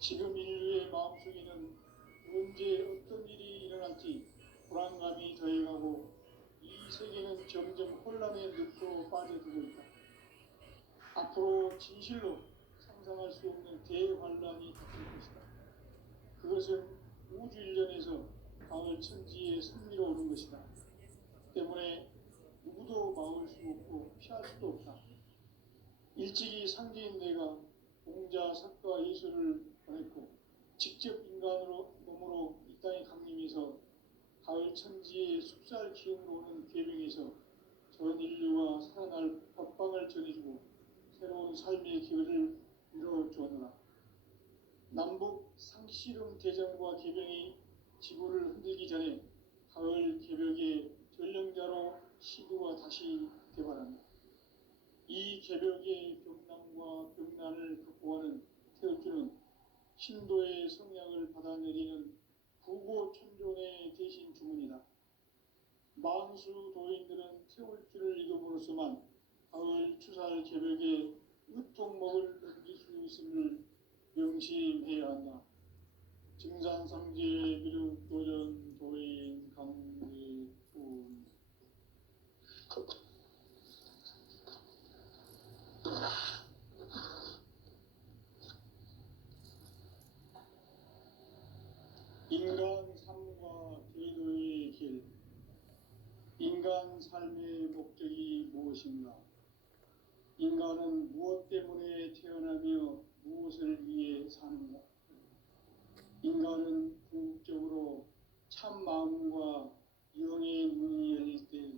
지금 인류의 마음속에는 언제 어떤 일이 일어날지 불안감이 더해가고 이 세계는 점점 혼란의 늪으로 빠져들고 있다. 앞으로 진실로 상상할 수 없는 대환란이 닥칠 것이다. 그것은 우주 일련에서 가을 천지의 승리로 오는 것이다. 때문에 누구도 막을 수 없고 피할 수도 없다. 일찍이 상제인 내가 공자, 석가, 예수를 보냈고 직접 인간으로 몸으로 이 땅에 강림해서 가을 천지의 숲살 기운으로 오는 계명에서 전 인류가 살아날 법방을 전해주고 새로운 삶의 기회를 이뤄주었노라. 남북 상씨름 대전과 계병이 지구를 흔들기 전에 가을 개벽의 전령자로 시도가 다시 개발한다. 이 개벽의 병남과 병난을 극복하는 태울주는 신도의 성약을 받아내리는 부고천종의 대신 주문이다. 만수 도인들은 태울주를 이름으로서만 가을 추살 개벽의 으통목을 넘길 수 있음을 명심해야 한다. 증산상제 비륵 도전 도인 강대훈 인간 삶과 제도의 길. 인간 삶의 목적이 무엇인가? 인간은 무엇 때문에 태어나며 무엇을 위해 사는가? 인간은 궁극적으로 참 마음과 영의 문이 열릴 때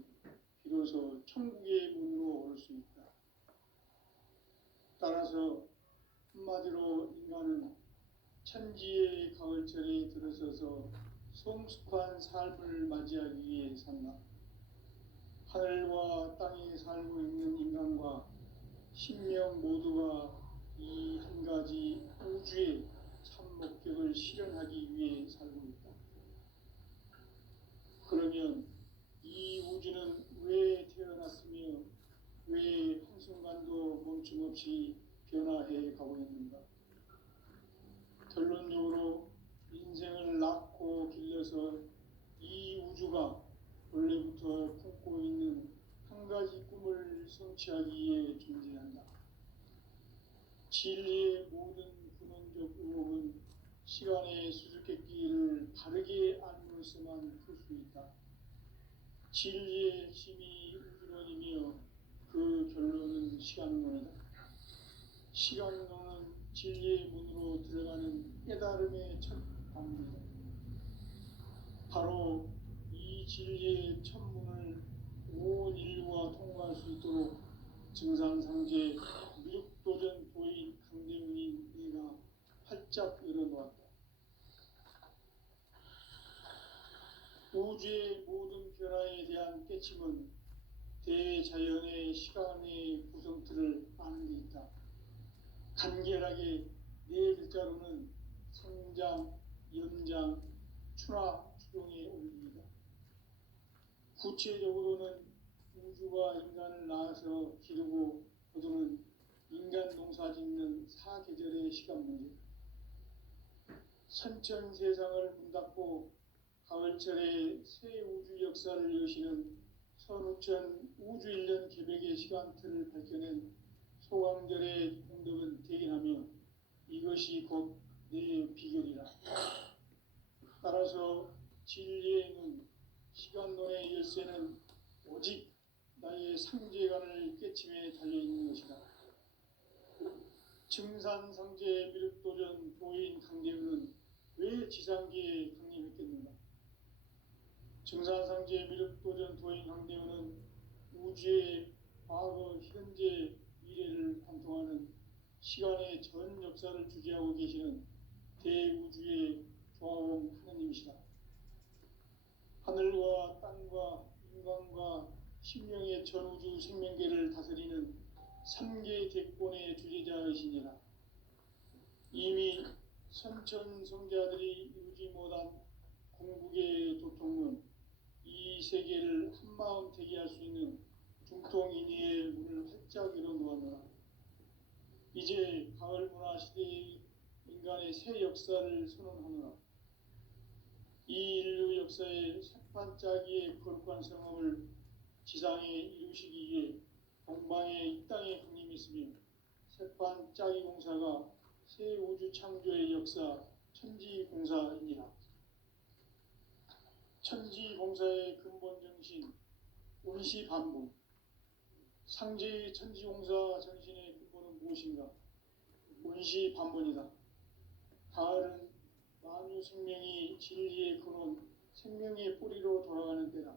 비로소 천국의 문으로 올 수 있다. 따라서 한마디로 인간은 천지의 가을철에 들어서서 성숙한 삶을 맞이하기 위해 산다. 하늘과 땅에 살고 있는 인간과 신명 모두가 이 한 가지 우주의 참 목적을 실현하기 위해 살고 있다. 그러면 이 우주는 왜 태어났으며 왜 한순간도 멈춤없이 변화해 가고 있는가? 결론적으로 인생을 낳고 길러서 이 우주가 원래부터 품고 있는 한 가지 꿈을 성취하기 위해 존재한다. 진리의 모든 근원적 의혹은 시간의 수수께끼를 바르게 알므로서만 풀 수 있다. 진리의 핵심이 우주론이며 그 결론은 시간론이다. 시간론은 진리의 문으로 들어가는 깨달음의 첫 방문이다. 바로 이 진리의 첫 문을 온 인류가 통과할 수 있도록 증산상제 미륵도전 도인 강대훈인 내가 활짝 열어놓았다. 우주의 모든 변화에 대한 깨침은 대자연의 시간의 구성틀을 아는 데 있다. 간결하게 네 글자로는 성장, 연장, 추나 추종의 원리이다. 구체적으로는 우주가 인간을 낳아서 기르고 거두는 인간 농사 짓는 사계절의 시간 문제. 선천 세상을 문닫고 가을철에 새 우주 역사를 여시는 선우천 우주일년 개벽의 시간틀을 밝혀낸 소강절의 공덕은 대견하며 이것이 곧 내 비결이라. 따라서 진리의 눈, 시간론의 열쇠는 오직 나의 상제관을 깨침에 달려있는 것이다. 증산상제 미륵도전 도인 강대훈은 왜 지상계에 강림했겠는가? 증산상제 미륵도전 도인 강대훈은 우주의 과거, 현재, 미래를 관통하는 시간의 전 역사를 주재하고 계시는 대우주의 조화원 하느님이시다. 하늘과 땅과 인간과 신명의 전우주 생명계를 다스리는 3계 대권의 주재자이시니라. 이미 선천성자들이 이루지 못한 궁극의 도통은 이 세계를 한마음 되게 할 수 있는 중통인의의 문을 활짝 열어놓았노라. 이제 가을 문화 시대의 인간의 새 역사를 선언하노라. 이 인류 역사의 새판짜기의 거룩한 성함을 지상에 이루시기 위해 동방에 이 땅에 강림했으며 새판짜기 공사가 새 우주 창조의 역사 천지공사이니라. 천지공사의 근본 정신 원시반본. 상제의 천지공사 정신의 근본은 무엇인가? 원시반본이다. 가을은 만유 생명이 진리의 근원, 생명의 뿌리로 돌아가는 때다.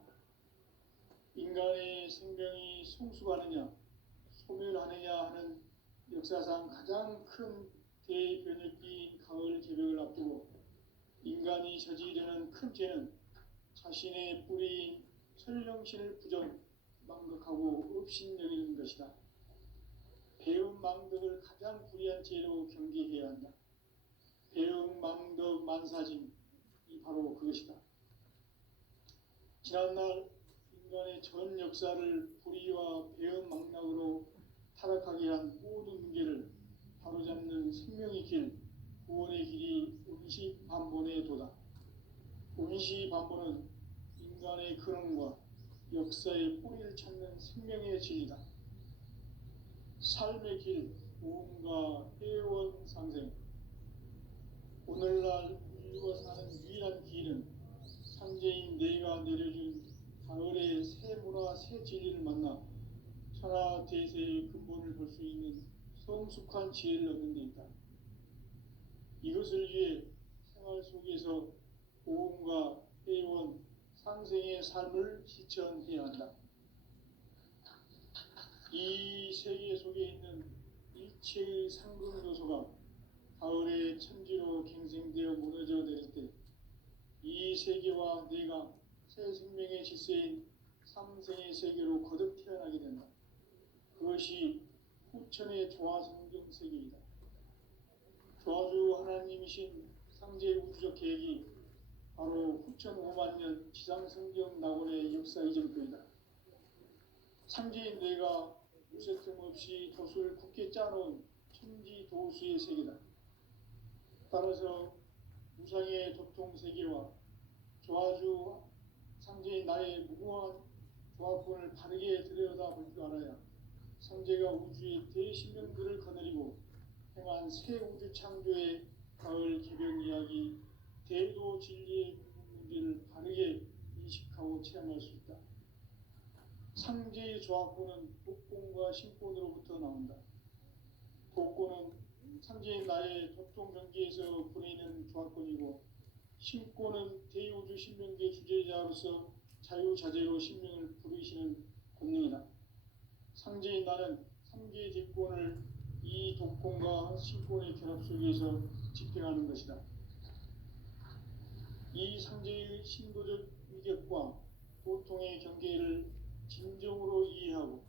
인간의 생명이 성숙하느냐, 소멸하느냐 하는 역사상 가장 큰 대변혁기인 가을 개벽을 앞두고 인간이 저지르는 큰 죄는 자신의 뿌리인 설령신을 부정, 망덕하고 업신여기는 것이다. 배움 망덕을 가장 불의한 죄로 경계해야 한다. 배움 망덕 만사짐이 바로 그것이다. 지난날 인간의 전 역사를 불의와 배움 망락으로 타락하게 한 모든 문제를 바로잡는 생명의 길, 구원의 길이 원시반본의 도다. 원시반본은 인간의 근원과 역사의 뿌리를 찾는 생명의 진리다. 삶의 길, 모험과 회원 상생. 오늘날 인류가 사는 유일한 길은 상제인 내가 내려준 가을의 새 문화, 새 진리를 만나 천하 대세의 근본을 볼 수 있는 성숙한 지혜를 얻는 데 있다. 이것을 위해 생활 속에서 모험과 회원, 상생의 삶을 실천해야 한다. 이 세계 속에 있는 일체의 상금 요소가 가을의 천지로 갱생되어 무너져 내릴 때 이 세계와 내가 새 생명의 질서인 삼생의 세계로 거듭 태어나게 된다. 그것이 후천의 조화성경 세계이다. 조화주 하나님이신 상제 우주적 계획이 바로 후천 5만 년 지상성경 낙원의 역사 이전표이다. 상제인 내가 무쇠틈 없이 돛을 굳게 짜놓은 천지 도수의 세계다. 따라서 무상의 도통 세계와 조화주 상제인 나의 무궁한 조합권을 바르게 들여다볼 줄 알아야 상제가 우주의 대신명들을 거느리고 행한 새 우주 창조의 가을 개변 이야기, 대도 진리의 문제를 바르게 인식하고 체험할 수 있다. 상제의 조합권은 독권과 신권으로부터 나온다. 독권은 상제인 나의 도통 경계에서 부리는 조합권이고, 신권은 대우주 신명계 주제자로서 자유자재로 신명을 부르시는 권능이다. 상제인 나는 상계 제권을 이 독권과 신권의 결합 속에서 집행하는 것이다. 이 상제의 신도적 위격과 도통의 경계를 진정으로 이해하고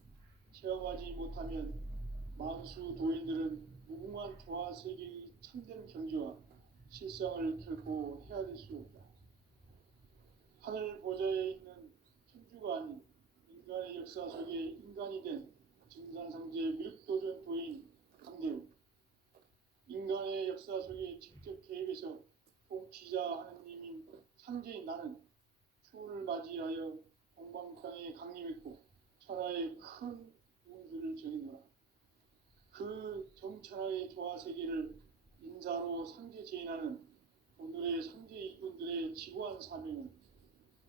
체험하지 못하면 만수 도인들은 무궁한 조화 세계의 참된 경지와 실상을 결코 헤아릴 수 없다. 하늘 보좌에 있는 천주가 아닌 인간의 역사 속에 인간이 된 증산상제 밀도전 도인 강대우, 인간의 역사 속에 직접 개입해서 통치자 하느님인 상제인 나는 추운을 맞이하여 동방 땅에 강림했고 천하의 큰 운수를 정해놓아 그 정천하의 조화 세계를 인사로 상제 제인하는 오늘의 상제 일꾼들의 지구한 사명은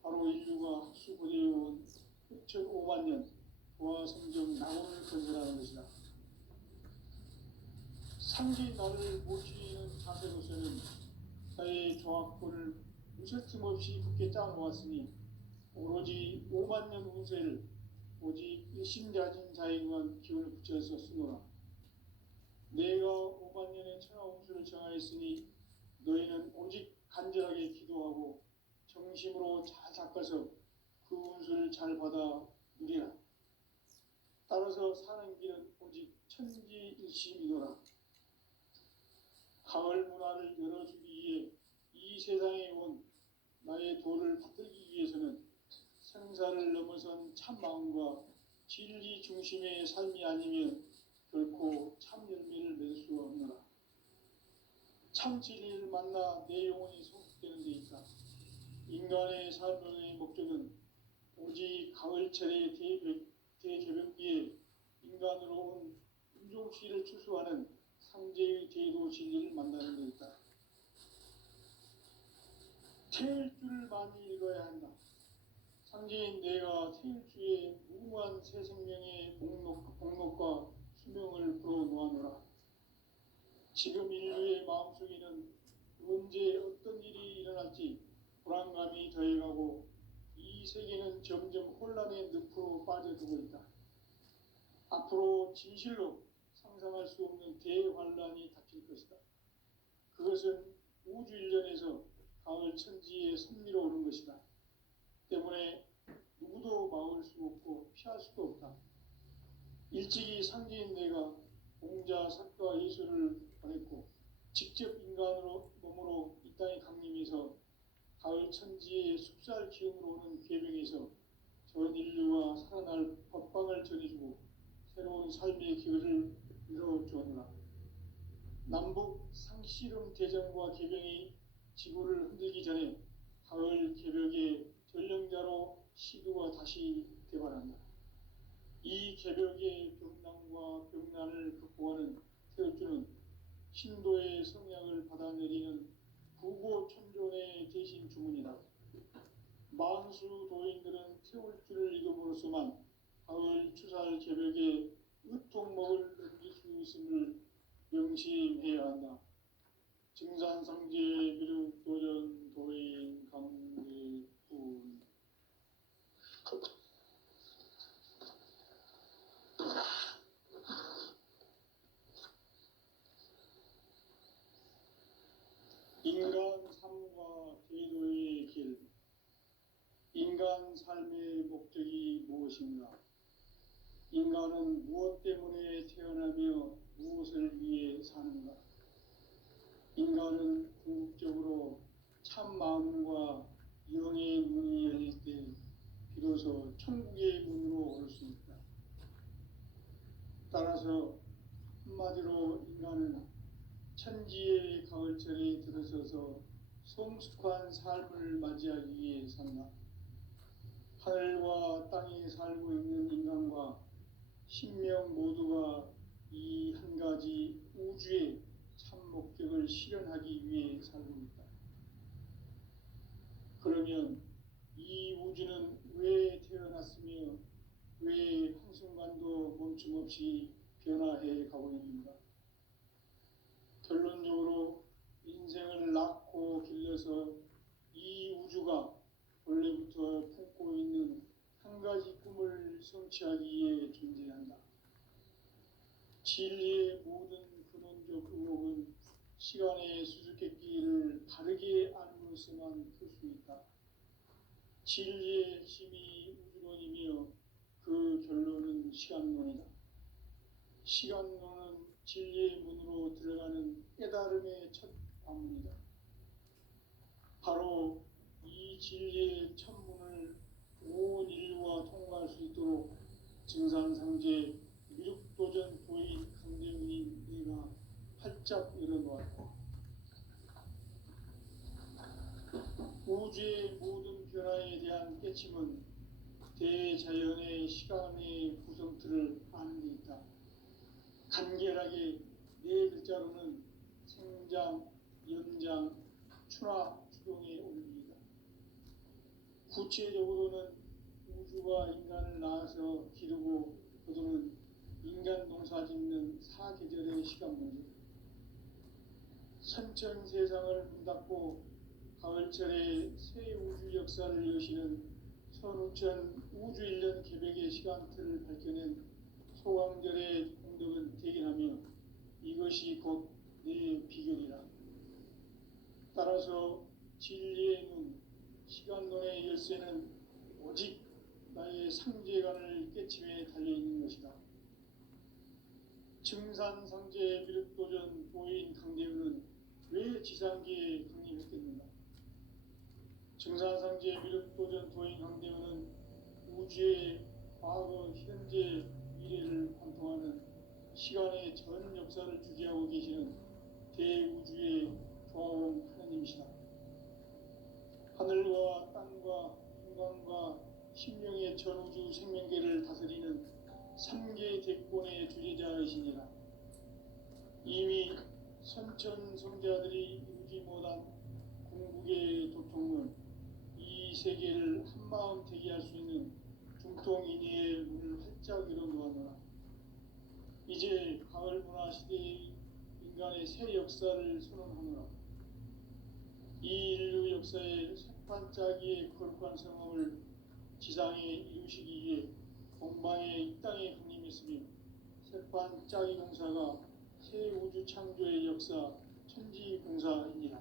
바로 인류가 학수고대해온 6,5만 년 조화 성경 낙원을 건설하는 것이다. 상제인 나를 모시는 자세로서는 나의 조합권을 무쇠틈 없이 굳게 짜놓았으니 오로지 5만 년 운세를 오직 일심자진 자에게만 기운을 붙여서 쓰노라. 내가 5만 년의 천하 운수를 정하였으니 너희는 오직 간절하게 기도하고 정심으로 잘 닦아서 그 운수를 잘 받아 누리라. 따라서 사는 길은 오직 천지일심이노라. 가을 문화를 열어주기 위해 이 세상에 온 나의 도를 받들기 위해서는 생사를 넘어선 참마음과 진리 중심의 삶이 아니면 결코 참 열매를 맺을 수 없노라. 참 진리를 만나 내 영혼이 성숙되는 데 있다. 인간의 삶의 목적은 오직 가을철의 대개벽기에 인간으로 온 인종씨를 추수하는 상제의 대도 진리를 만나는 데 있다. 태일주를 많이 읽어야 한다. 상제인 내가 태일주의 무궁한 새 생명의 목록과 수명을 풀어놓아노라. 지금 인류의 마음속에는 언제 어떤 일이 일어날지 불안감이 더해가고 이 세계는 점점 혼란의 늪으로 빠져들고 있다. 앞으로 진실로 상상할 수 없는 대환란이 닥칠 것이다. 그것은 우주 일련에서 가을 천지에 섭리로 오는 것이다. 때문에 누구도 막을 수 없고 피할 수도 없다. 일찍이 상제인 내가 공자, 사과, 예수를 보냈고 직접 인간으로 몸으로 이 땅에 강림해서 가을 천지의 숲살 기운으로 오는 계명에서 전 인류와 살아날 법방을 전해주고 새로운 삶의 기회를 열어주었노라. 남북 상씨름 대전과 계병이 지구를 흔들기 전에 가을 개벽의 전령자로 시도가 다시 개발한다. 이 개벽의 병난과 병난을 극복하는 태울주는 신도의 성약을 받아내리는 부고천존의 대신 주문이다. 만수 도인들은 태울주를 읽음으로써만 가을 추살 개벽의 으통목을 넘길 수 있음을 명심해야 한다. 증산상제 미륵도전 도인 강대군. 인간 삶과 제도의 길. 인간 삶의 목적이 무엇인가? 인간은 무엇 때문에 태어나며 무엇을 위해 사는가? 인간은 궁극적으로 참 마음과 영의 문이 열릴 때 비로소 천국의 문으로 올 수 있다. 따라서 한마디로 인간은 천지의 가을철에 들어서서 성숙한 삶을 맞이하기 위해 산다. 하늘과 땅에 살고 있는 인간과 신명 모두가 이 한 가지 우주의 참 목적을 실현하기 위해 살고 있다. 그러면 이 우주는 왜 태어났으며 왜 한순간도 멈춤없이 변화해 가고 있는가? 결론적으로 인생을 낳고 길러서 이 우주가 원래부터 품고 있는 한 가지 꿈을 성취하기 위해 존재한다. 진리의 모든 근원적 의혹은 시간의 수수께끼를 바르게 알므로서만 풀 수 있다. 진리의 핵심이 우주론이며 그 결론은 시간론이다. 시간론은 진리의 문으로 들어가는 깨달음의 첫 관문이다. 바로 이 진리의 첫 문을 온 인류가 통과할 수 있도록 증산상제 미륵도전 도인 강대훈이 내가 활짝 열어놓았다. 우주의 모든 변화에 대한 깨침은 대자연의 시간의 구성틀을 아는 데 있다. 간결하게 네 글자로는 생장, 연장, 추나 추동의 원리이다. 구체적으로는 우주가 인간을 낳아서 기르고 거두는 인간 농사 짓는 사계절의 시간 문제. 선천 세상을 문닫고 가을철에 새 우주 역사를 여시는 선우천 우주 1년 개벽의 시간틀을 밝혀낸 소강절의 공덕은 대견하며 이것이 곧 내 비결이라. 따라서 진리의 눈, 시간론의 열쇠는 오직 나의 상제관을 깨침에 달려있는 것이다. 증산상제 미륵도전 도인 강대훈은 왜 지상계에 강림했겠는가? 증산상제 미륵도전 도인 강대훈은 우주의 과거, 현재, 미래를 관통하는 시간의 전 역사를 주재하고 계시는 대우주의 좋아하는 하나님이시다. 하늘과 땅과 인간과 신명의 전우주 생명계를 다스리는 삼계 대권의 주제자이시니라. 이미 선천성자들이 이루지 못한 궁극의 도통은 이 세계를 한마음 되게 할 수 있는 중통인의의 문을 활짝 열어놓았노라. 이제 가을 문화 시대의 인간의 새 역사를 선언하노라. 이 인류 역사의 새판짜기의 거룩한 성함을 지상에 이루시기 위해 공방에 이 땅에 군림했으며 새판짜기 공사가 새 우주 창조의 역사 천지공사이니라.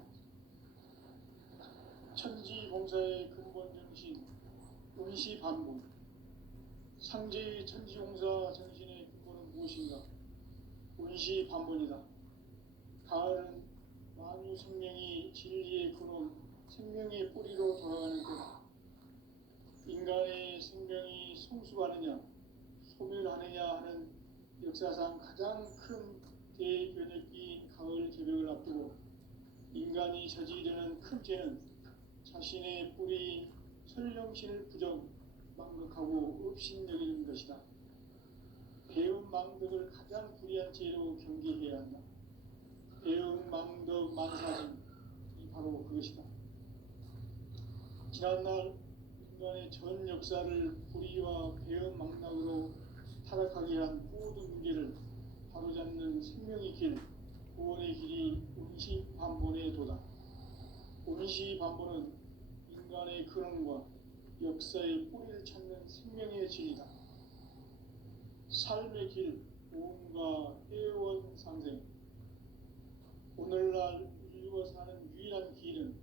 천지공사의 근본 정신 운시반본. 상제의 천지공사 정신의 근본은 무엇인가? 운시반본이다. 가을은 만유 생명이 진리의 근원, 생명의 뿌리로 돌아가는 것. 인간의 생명이 성숙하느냐, 소멸하느냐 하는 역사상 가장 큰 대변혁기인 가을 개벽을 앞두고 인간이 저지르는 큰 죄는 자신의 뿌리인 설령신을 부정, 망각하고 업신여기는 것이다. 배운 망덕을 가장 불의한 죄로 경계해야 한다. 배운 망덕 만사심이 바로 그것이다. 지난날 인간의 전 역사를 불의와 배은 망락으로 타락하게 한 모든 문제를 바로잡는 생명의 길, 구원의 길이 운시반본의 도다. 운시반본은 인간의 근원과 역사의 뿌리를 찾는 생명의 진리다. 삶의 길, 오음과 회원 상생. 오늘날 인류가 사는 유일한 길은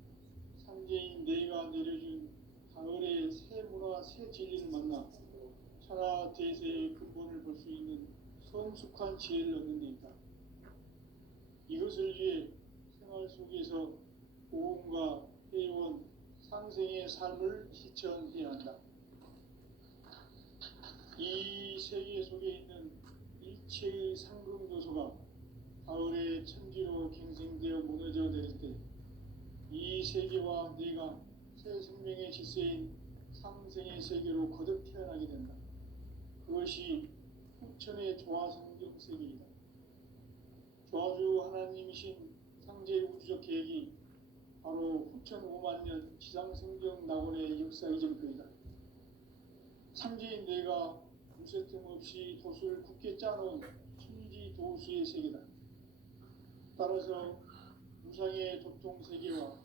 상제인 내가 내려준 가을의 새 문화, 새 진리를 만나 천하 대세의 근본을 볼 수 있는 성숙한 지혜를 얻는 데 있다. 이것을 위해 생활 속에서 오음과 회원, 상생의 삶을 실천해야 한다. 이 세계 속에 있는 일체의 상금 요소가 가을의 천지로 갱생되어 무너져 내릴 때 이 세계와 내가 새 생명의 질서인 상생의 세계로 거듭 태어나게 된다. 그것이 후천의 조화성경 세계이다. 조화주 하나님이신 상제의 우주적 계획이 바로 후천 5만 년 지상성경 낙원의 역사 이전거이다. 상제인 내가 무쇠틈 없이 도수를 굳게 짜놓은 천지 도수의 세계다. 따라서 무상의 도통 세계와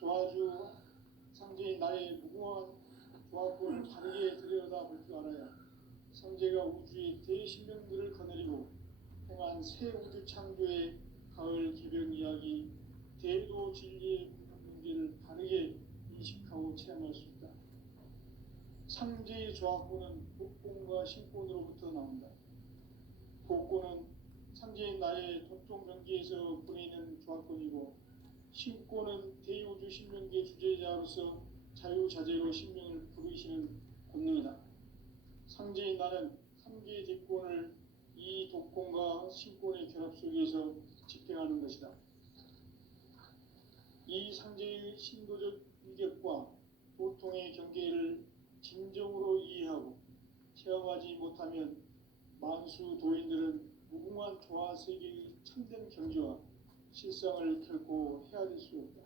조화주 상제인 나의 무궁한 조화권을 다르게 들여다볼 줄 알아야 상제가 우주의 대신명들을 거느리고 행한 새 우주 창조의 가을 개벽 이야기, 대도 진리의 문제를 다르게 인식하고 체험할 수 있다. 상제의 조화권은 복권과 신권으로부터 나온다. 복권은 상제인 나의 도통 경계에서 보내는 조화권이고, 신권은 대우주 신명계 주제자로서 자유자재로 신명을 부르시는 권능이다. 상제인 나는 3개의 대권을 이 독권과 신권의 결합 속에서 집행하는 것이다. 이 상제의 신도적 위력과 도통의 경계를 진정으로 이해하고 체험하지 못하면 만수 도인들은 무궁한 조화 세계의 참된 경지와 실상을 결코 헤아릴 수 없다.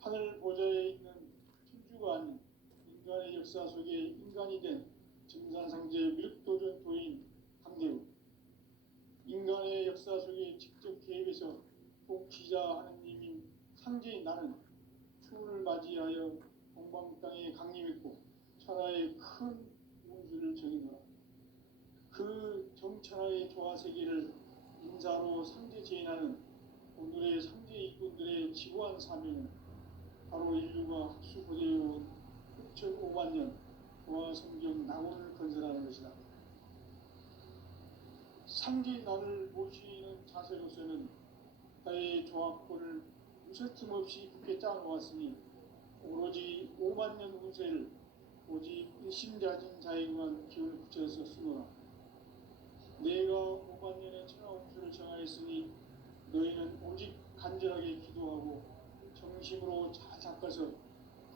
하늘 보좌에 있는 천주가 아닌 인간의 역사 속에 인간이 된 증산상제 밀도전 도인 강대우, 인간의 역사 속에 직접 개입해서 통치자 하느님인 상제인 나는 추운을 맞이하여 동방 땅에 강림했고 천하의 큰 운수를 정의노라. 그 정천하의 조화 세계를 인사로 상제 제인하는 오늘의 상제 일꾼들의 지고한 사명은 바로 인류가 학수고대해온 6,5만 년 조화 성경 낙원을 건설하는 것이다. 상제인 나를 모시는 자세로서는 나의 조화권을 무쇠틈 없이 굳게 짜놓았으니 오로지 5만 년 운세를 오직 일심자진 자에게만 기운을 붙여서 쓰노라. 내가 5만 년의 천하 운수를 정하였으니 너희는 오직 간절하게 기도하고 정심으로 잘 닦아서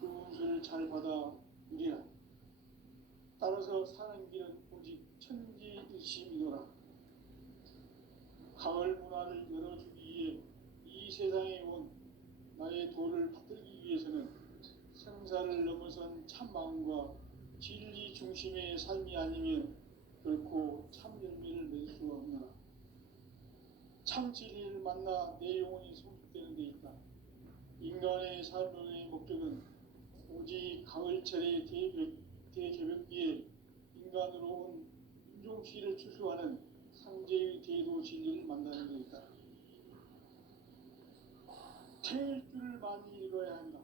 그 운수를 잘 받아 누리라. 따라서 사는 길은 오직 천지일심이노라. 가을 문화를 열어주기 위해 이 세상에 온 나의 도를 받들기 위해서는 생사를 넘어선 참 마음과 진리 중심의 삶이 아니면 결코 참 열매를 맺을 수가 없노라. 참 진리를 만나 내 영혼이 성숙되는 데 있다. 인간의 삶의 목적은 오직 가을철의 대개벽기에 인간으로 온 인종시를 추수하는 상제의 대도 진리를 만나는 데 있다. 태일주를 많이 읽어야 한다.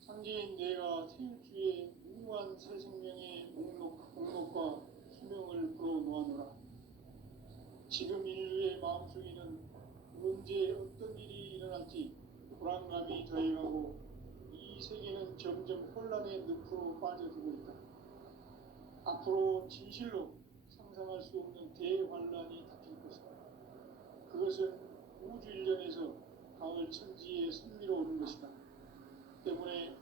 상제인 내가 태일주의 무한 새 생명의 목록과 수명을 풀어놓아노라. 지금 인류의 마음속에는 언제 어떤 일이 일어날지 불안감이 더해가고 이 세계는 점점 혼란의 늪으로 빠져들고 있다. 앞으로 진실로 상상할 수 없는 대환란이 닥칠 것이다. 그것은 우주 일련에서 가을 천지에 선미로 오는 것이다. 때문에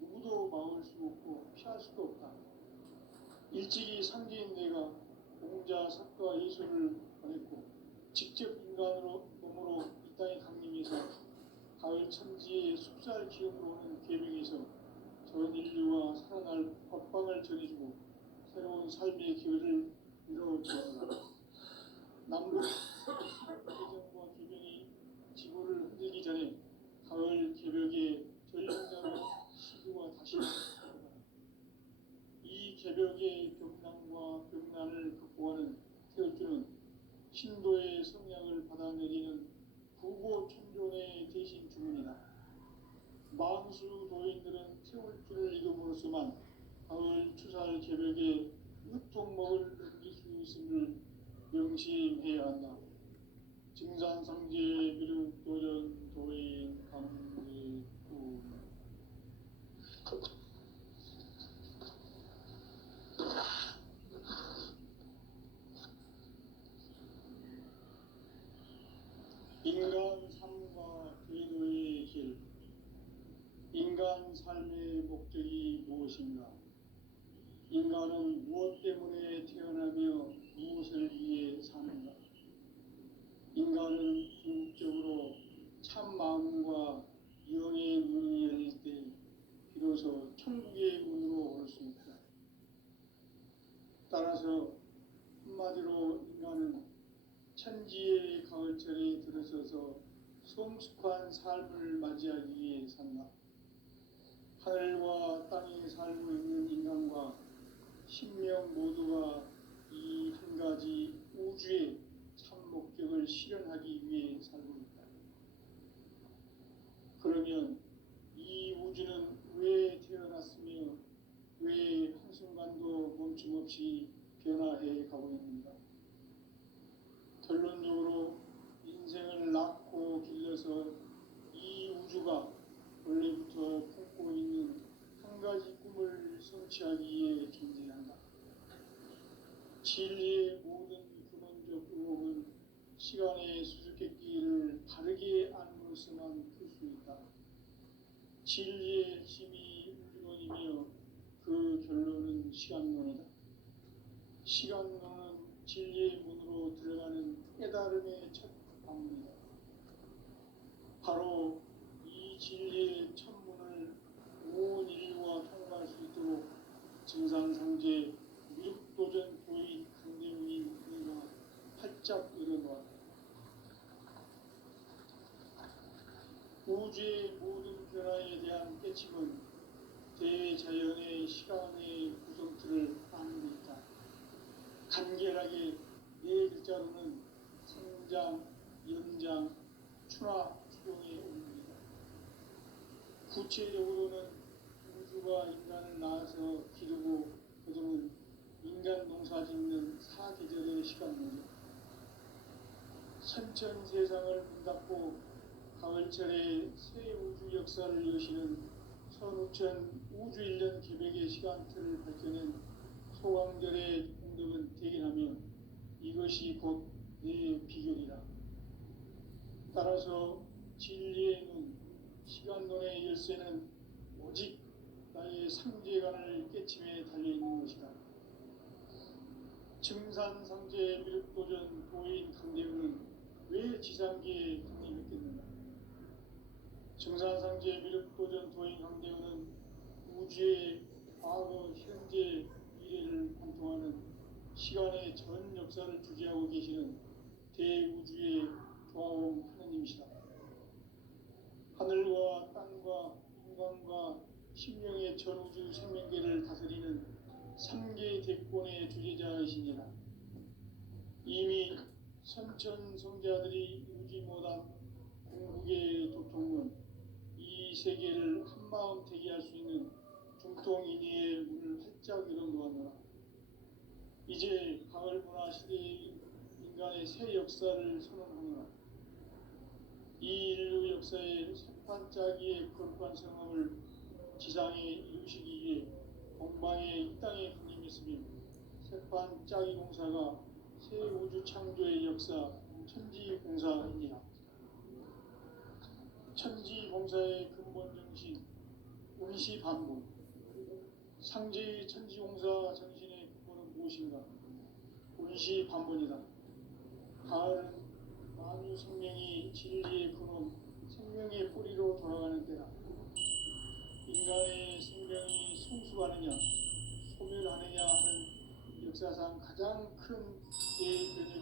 누구도 막을 수 없고 피할 수도 없다. 일찍이 상제인 내가 공자, 사과, 예수를 보냈고 직접 인간으로 몸으로 이 땅에 강림해서 가을 천지의 숲살 기운으로 오는 계명에서 전 인류와 살아날 법방을 전해주고 새로운 삶의 기회를 이뤄주었다. 남북 개정과 개명이 지구를 흔들기 전에 가을 개벽의 전령자로 시구가 다시 일어났다. 이 개벽의 벽난과 벽난을 극복하는 태울주는 신도의 성량을 받아내리는 부고천존의 대신 주문이다. 만수 도인들은 태울주를 읽음으로써만 가을 추살 개벽에 으통먹을 넘길 수 있음을 명심해야 한다. 증산상제 미륵도전 도인 강제구. 인간 삶과 제도의 길. 인간 삶의 목적이 무엇인가? 인간은 무엇 때문에 태어나며 무엇을 위해 사는가? 인간은 궁극적으로 참 마음과 영의 눈이 열릴 때 비로소 천국의 문으로 올 수 있다. 따라서 한마디로 인간은 천지의 가을철에 들어서서 성숙한 삶을 맞이하기 위해 산다. 하늘과 땅에 살고 있는 인간과 신명 모두가 이 한 가지 우주의 참 목적을 실현하기 위해 살고 있다. 그러면 이 우주는 왜 태어났으며 왜 한순간도 멈춤없이 변화해 가고 있는가? 결론적으로 인생을 낳고 길러서 이 우주가 원래부터 품고 있는 한 가지 꿈을 성취하기 위해 존재한다. 진리의 모든 근원적 의혹은 시간의 수수께끼를 바르게 안으로서만 풀 수 있다. 진리의 핵심이 우주론이며 그 결론은 시간론이다. 시간론은 진리의 문으로 들어가는 깨달음의 첫 방문이다. 바로 이 진리의 천문을 온 인류가 통과할 수 있도록 증산상제 미륵도전 도인 강대웅인 내가 활짝 열어놓았다. 우주의 모든 변화에 대한 깨침은 대자연의 시간의 구성틀을 아는 데 있다. 간결하게 네 글자로는 생장, 연장, 추나 추동의 원리이다. 구체적으로는 우주가 인간을 낳아서 기르고 거두는 인간 농사 짓는 사계절의 시간론이다. 선천 세상을 문 닫고 가을철에 새 우주 역사를 여시는 선우천 우주 1년 개벽의 시간틀을 밝혀낸 소강절의 공덕은 대견하며 이것이 곧 내 비결이라. 따라서 진리의 눈, 시간론의 열쇠는 오직 나의 상제관을 깨침에 달려있는 것이다. 증산상제 미륵도전 도인 강대우는 왜 지상기에 강림했겠는가? 증산상제 미륵도전 도인 강대우는 우주의 과거, 현재, 미래를 관통하는 시간의 전 역사를 주재하고 계시는 대우주의 조화원 하느님이시다. 하늘과 땅과 인간과 신명의 전우주 생명계를 다스리는 3개 대권의 주제자이시니라. 이미 선천성자들이 이루지 못한 궁극의 도통은 이 세계를 한마음 되게 할 수 있는 중통인의의 문을 활짝 열어놓았노라. 이제 가을 문화 시대의 인간의 새 역사를 선언하노라. 이 인류 역사의 새판짜기의 거룩한 성함을 지상에 이루시기 위해 동방의 이 땅에 강림했으며 새판짜기 공사가 새 우주 창조의 역사 천지공사이니라. 천지공사의 근본 정신 운시반복. 상제의 천지공사 정신의 근본은 무엇인가? 운시반복이다. 가을은 만유 생명이 진리의 근원, 생명의 뿌리로 돌아가는 때다. 인간의 생명이 성숙하느냐, 소멸하느냐 하는 역사상 가장 큰 대변혁이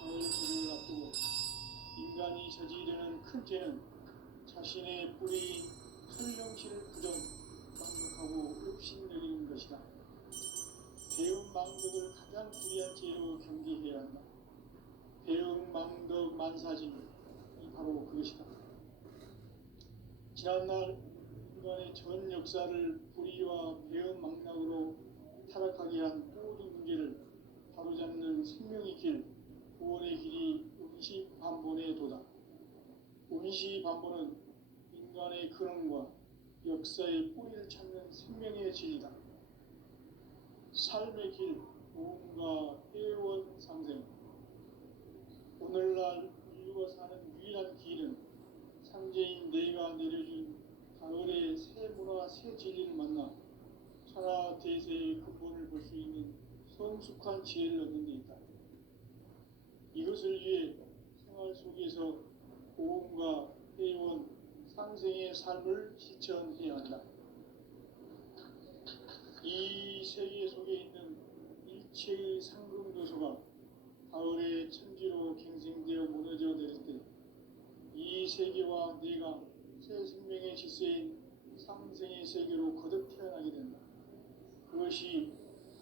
가을 계절을 앞두고 인간이 저지르는 큰 죄는 자신의 뿌리인 설령실을 부정, 망덕하고 흡신여기는 것이다. 배움 망덕을 가장 불의한 죄로 경계해야 한다. 배움 망덕 만사진이 바로 그것이다. 지난날 인간의 전 역사를 불의와 배움 망락으로 타락하게 한 모든 문제를 바로잡는 생명의 길, 구원의 길이 운시반본의 도다. 운시반본은 인간의 근원과 역사의 뿌리를 찾는 생명의 진리다. 삶의 길, 모험과 회원 상생. 오늘날 인류가 사는 유일한 길은 상제인 내가 내려준 가을의 새 문화, 새 진리를 만나 천하 대세의 근본을 볼 수 있는 성숙한 지혜를 얻는 데 있다. 이것을 위해 생활 속에서 모험과 회원, 상생의 삶을 실천해야 한다. 이 세계 속에 있는 일체의 상금 요소가 가을의 천지로 갱생되어 무너져 내릴 때 이 세계와 내가 새 생명의 질서인 상생의 세계로 거듭 태어나게 된다. 그것이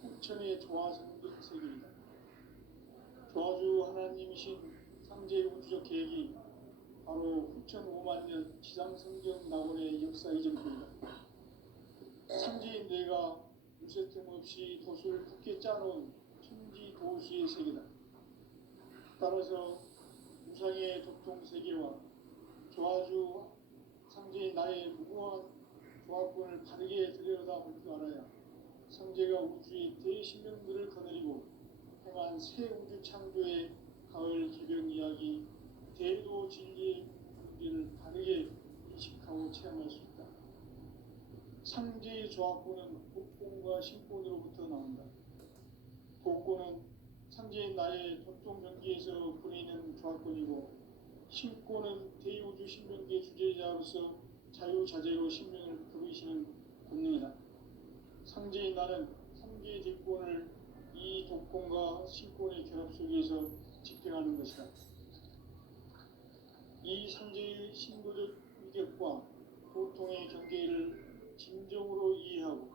후천의 조화성적 세계이다. 조화주 하나님이신 상제의 우주적 계획이 바로 후천 5만년 지상성경 낙원의 역사 이전표이다. 상제인 내가 물새틈 없이 도수를 굳게 짜놓은 천지 도수의 세계다. 따라서 무상의 도통 세계와 조화주 상제인 나의 무궁한 조합권을 바르게 들여다볼 줄 알아야 상제가 우주의 대신명들을 거느리고 행한 새 우주 창조의 가을 개변 이야기, 대도 진리의 문제를 바르게 인식하고 체험할 수 있다. 상제의 조합권은 복권과 신권으로부터 나온다. 복권은 상제인 나의 도통 경계에서 보내는 조합권이고, 신권은 대우주 신명계 주제자로서 자유자재로 신명을 부르시는 권능이다. 상제인 나는 3개의 대권을 이 독권과 신권의 결합 속에서 집행하는 것이다. 이 상제의 신도적 위력과 도통의 경계를 진정으로 이해하고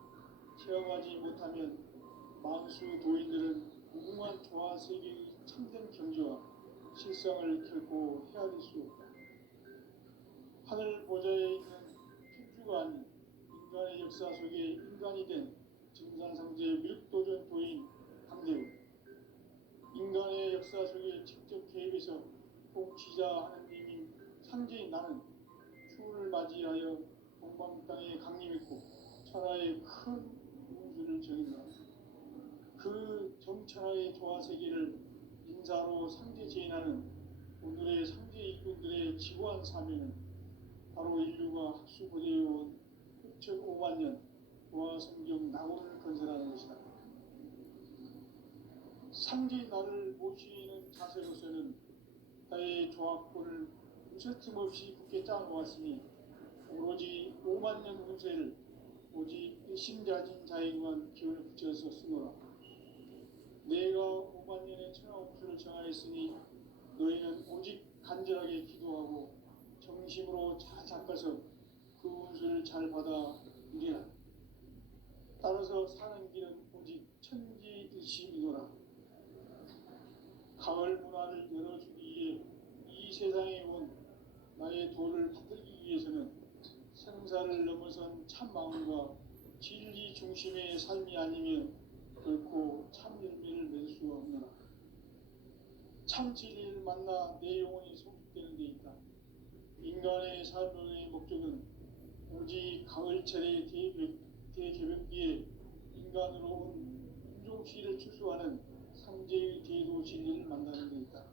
체험하지 못하면 만수 도인들은 무궁한 조화 세계의 참된 경지와 실상을 결코 헤아릴 수 없다. 하늘 보좌에 있는 천주가 아닌 인간의 역사 속에 인간이 된 증산상제 미륵도전 도인 강대우. 인간의 역사 속에 직접 개입해서 통치자 하느님인 상제인 나는 추운을 맞이하여 동방 땅에 강림했고 천하의 큰 우주를 정인다. 그 정천하의 조화 세계를 인사로 상제 제인하는 오늘의 상제 일꾼들의 지구한 사명은 바로 인류가 학수고대해온 6,5만 년 보아 성경 낙원을 건설하는 것이다. 상제의 나를 모시는 자세로서는 나의 조합권을 무쇠틈 없이 굳게 짜놓았으니 오로지 5만 년 운세를 오직 일심자진 자에게만 기운을 붙여서 쓰노라. 내가 5만 년의 천하 운수를 정하였으니 너희는 오직 간절하게 기도하고 정심으로 잘 닦아서 그 운수를 잘 받아 누리라. 따라서 사는 길은 오직 천지일심이노라. 가을 문화를 열어주기 위해 이 세상에 온 나의 도를 받들기 위해서는 생사를 넘어선 참 마음과 진리 중심의 삶이 아니면 결코 참 열매를 맺을 수 없노라. 참 진리를 만나 내 영혼이 소속되는 데 있다. 인간의 삶의 목적은 오직 가을철의 대개벽기에 인간으로 온 인종시를 추수하는 상제의 대도 진리를 만나는 데 있다.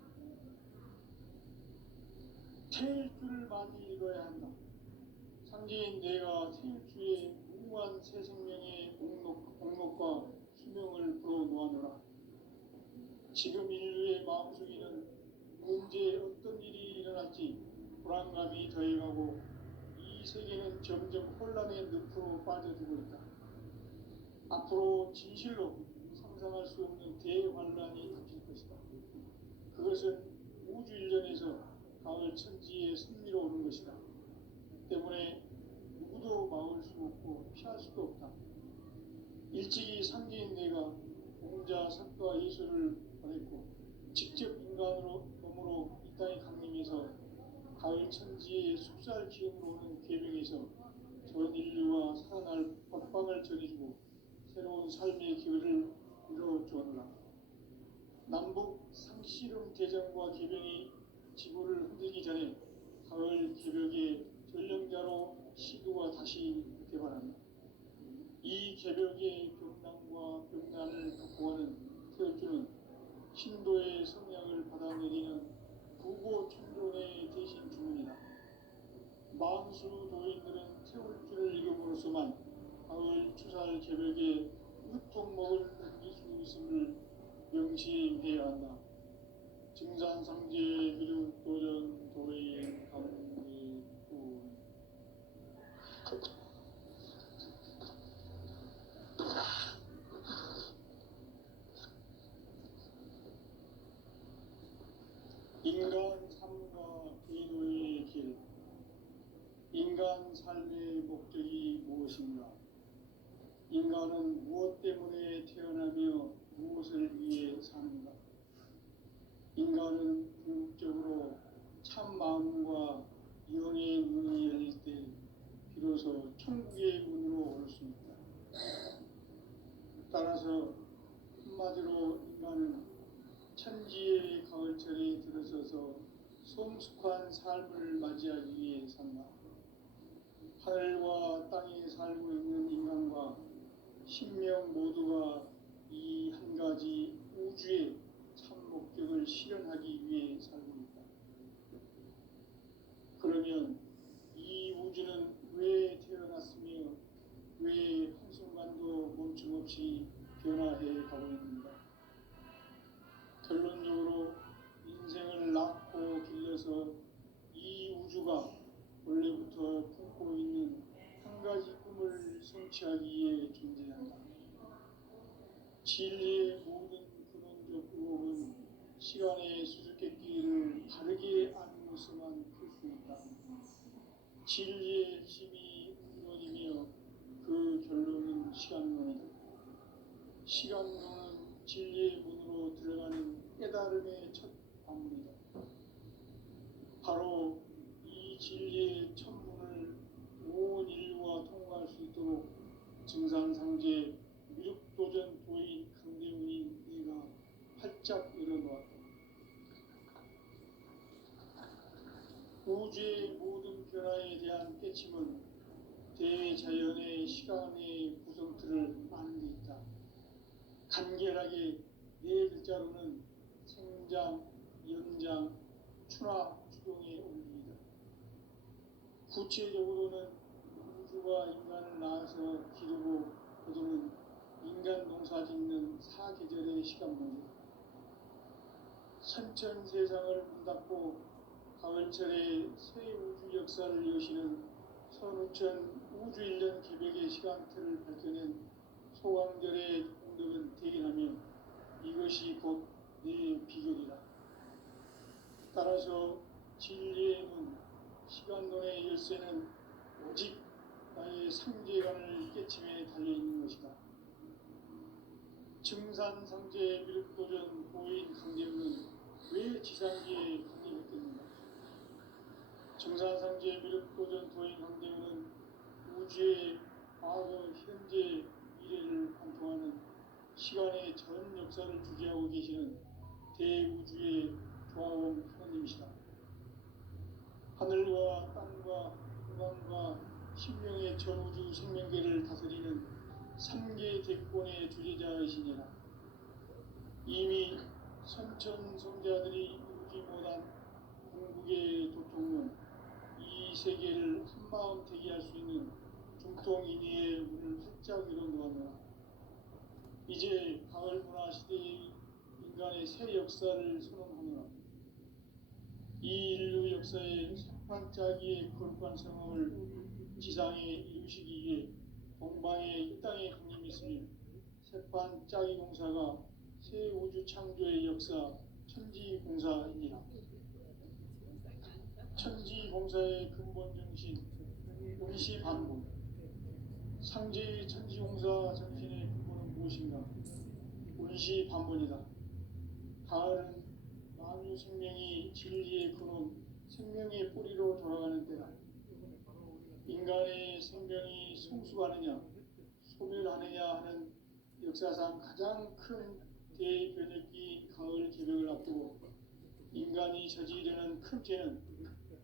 태일주를 많이 읽어야 한다. 상제인 내가 태일주의 무궁한 새 생명의 옥록과 수명을 불어놓아노라. 지금 인류의 마음속에는 언제 어떤 일이 일어날지 불안감이 더해가고 이 세계는 점점 혼란의 늪으로 빠져들고 있다. 앞으로 진실로 상상할 수 없는 대환란이 닥칠 것이다. 그것은 우주 일련에서 가을 천지에 선미로 오는 것이다. 때문에 누구도 막을 수 없고 피할 수도 없다. 일찍이 상제인 내가 공자, 석가, 예수를 보냈고 직접 인간으로 몸으로 이 땅에 강림해서 가을 천지의 숙살 기운으로 오는 계명에서 전 인류와 살아날 법방을 전해주고 새로운 삶의 기회를 이뤄주었노라. 남북 상씨름 대전과 계명이 지구를 흔들기 전에 가을 개벽의 전령자로 시도가 다시 개발한다. 이 개벽의 병난과 병난을 극복하는 태울주는 신도의 성향을 받아내리는 부고 천존의 대신 주문이다. 만수 도인들은 태울주를 읽음으로써만 가을 추살 개벽의 으통목을 넘길 수 있음을 명시해야 한다. 증산상제 미륵도전 도인 감리꾼 인간 삶과 기도의 길. 인간 삶의 목적이 무엇인가? 인간은 무엇 때문에 태어나며 무엇을 위해 사는가? 인간은 궁극적으로 참 마음과 영의 문이 열릴 때 비로소 천국의 문으로 올 수 있다. 따라서 한마디로 인간은 천지의 가을철에 들어서서 성숙한 삶을 맞이하기 위해 산다. 하늘과 땅에 살고 있는 인간과 신명 모두가 이 한 가지 우주의 참 목적을 실현하기 위해 살고 있다. 그러면 이 우주는 왜 태어났으며 왜 한순간도 멈춤없이 변화해 가고 있는가? 결론적으로 인생을 낳고 길러서 이 우주가 원래부터 품고 있는 한 가지 꿈을 성취하기 위해 존재한다. 진리의 모든 근원적 의혹은 시간의 수수께끼를 바르게 아는 것에만 풀 수 있다. 진리의 힘이 우주론이며 그 결론은 시간론이다. 시간론은 진리의 문으로 들어가는 깨달음의 첫 방문이다. 바로 이 진리의 첫 문을 온 인류가 통과할 수 있도록 증산상제 미륵도전 도인 강대훈인 네가 활짝 열어놓았다. 우주의 모든 변화에 대한 깨침은 대자연의 시간의 구성틀을 아는 데 있다. 간결하게 네 글자로는 생장, 연장, 추나 추동에 올립니다. 구체적으로는 우주가 인간을 낳아서 기르고 거두는 인간 농사 짓는 사계절의 시간입니다. 선천 세상을 문 닫고 가을철에 새 우주 역사를 여시는 선우천 우주일년 개벽의 시간틀을 밝혀낸 소강절의 공덕은 대견하며 이것이 곧 내 비결이라. 따라서 진리의 문, 시간론의 열쇠는 오직 나의 상제관을 깨침에 달려있는 것이다. 증산상제 미륵도전 보인 강대우는 왜 지상기에 강림했겠는가? 증산상제 미륵도전 도인 강대우는 우주의 과거, 현재, 미래를 관통하는 시간의 전 역사를 주재하고 계시는 대우주의 조화원 하나님이시다. 하늘과 땅과 공간과 신명의 전우주 생명계를 다스리는 삼계 대권의 주재자이시니라. 이미 선천성자들이 이루지 못한 궁극의 도통론, 이 세계를 한마음 대기할 수 있는 중통인의의 문을 활짝 열어놓았노라. 이제 가을 문화 시대의 인간의 새 역사를 선언하노라. 이 인류 역사의 반짝이의 거룩한 성함을 지상에 이루시기 위해 동방에 이 땅에 강림이 있으며 새반짝이 공사가 새 우주 창조의 역사 천지공사입니다. 천지공사의 근본 정신 운시반본. 상제의 천지공사 정신의 근본은 무엇인가? 운시반본이다. 가을은 만유 생명이 진리의 근원, 생명의 뿌리로 돌아가는 때다. 인간의 생명이 성숙하느냐, 소멸하느냐 하는 역사상 가장 큰 대변혁기 가을 개벽을 앞두고 인간이 저지르는 큰 죄는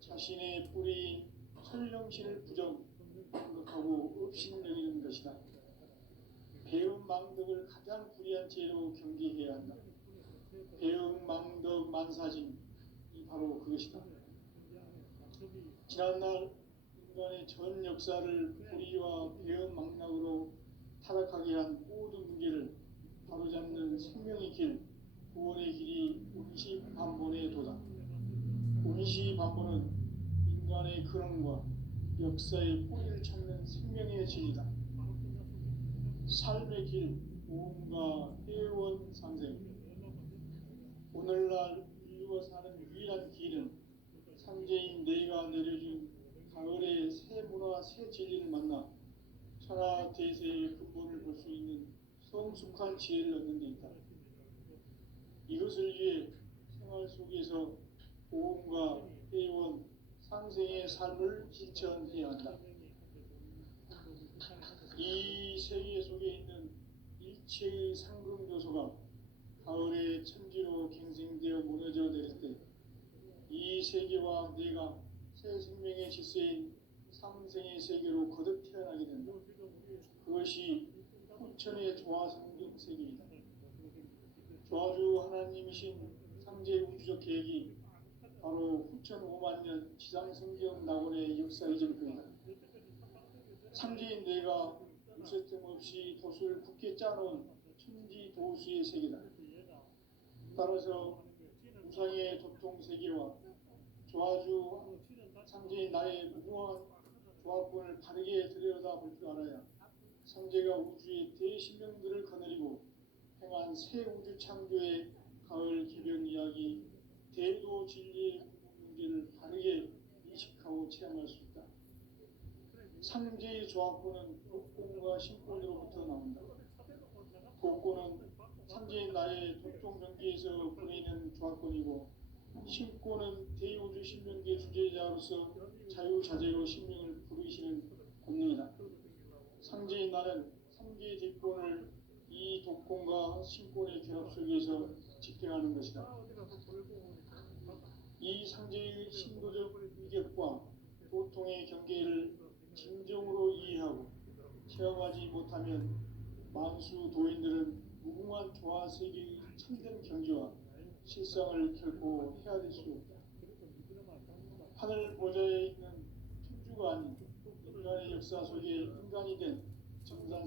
자신의 뿌리인 설령신을 부정하고 업신여기는 것이다. 배움 망덕을 가장 불의한 죄로 경계해야 한다. 배움 망덕 만사짐이 바로 그것이다. 지난날 인간의 전 역사를 불의와 배움 망락으로 타락하게 한 모든 문제를 바로잡는 생명의 길, 구원의 길이 운시반본의 도다. 운시반본은 인간의 근원과 역사의 뿌리를 찾는 생명의 진리다. 삶의 길, 모험과 회원 상생. 오늘날 인류가 사는 유일한 길은 상제인 내가 내려준 가을의 새 문화, 새 진리를 만나 천하 대세의 근본을 볼 수 있는 성숙한 지혜를 얻는 데 있다. 이것을 위해 생활 속에서 보험과 회원, 상생의 삶을 실천해야 한다. 이 세계 속에 있는 일체의 상금 요소가 가을의 천지로 갱생되어 무너져 내릴 때 이 세계와 내가 새 생명의 질서인 상생의 세계로 거듭 태어나게 된다. 그것이 후천의 조화성경 세계이다. 조화주 하나님이신 상제 우주적 계획이 바로 후천 5만년 지상성경 낙원의 역사이전 그이다. 상제인 내가 무쇠뜸 없이 돛을 굳게 짜놓은 천지 도수의 세계다. 따라서 우상의 도통 세계와 조화주 상제인 나의 무궁한 조합권을 바르게 들여다볼 줄 알아야 상제가 우주의 대신명들을 거느리고 행한 새 우주 창조의 가을 개변 이야기, 대도 진리의 문제를 바르게 인식하고 체험할 수 있다. 상제의 조합권은 독권과 신권으로부터 나온다. 독권은 상제인 나의 도통 경계에서 보내는 조합권이고, 신권은 대우주 신명계 주제자로서 자유자재로 신명을 부르시는 권능이다. 상제인 나는 상계의 뒷권을 이 독권과 신권의 결합 속에서 집행하는 것이다. 이 상제의 신도적 위격과 도통의 경계를 진정으로 이해하고 체험하지 못하면 만수 도인들은 무궁한 조화 세계의 참된 경지와 실상을 결코 헤아릴 수 없다. 하늘 보좌에 있는 천주가 아닌 인간의 역사 속에 인간이 된 정상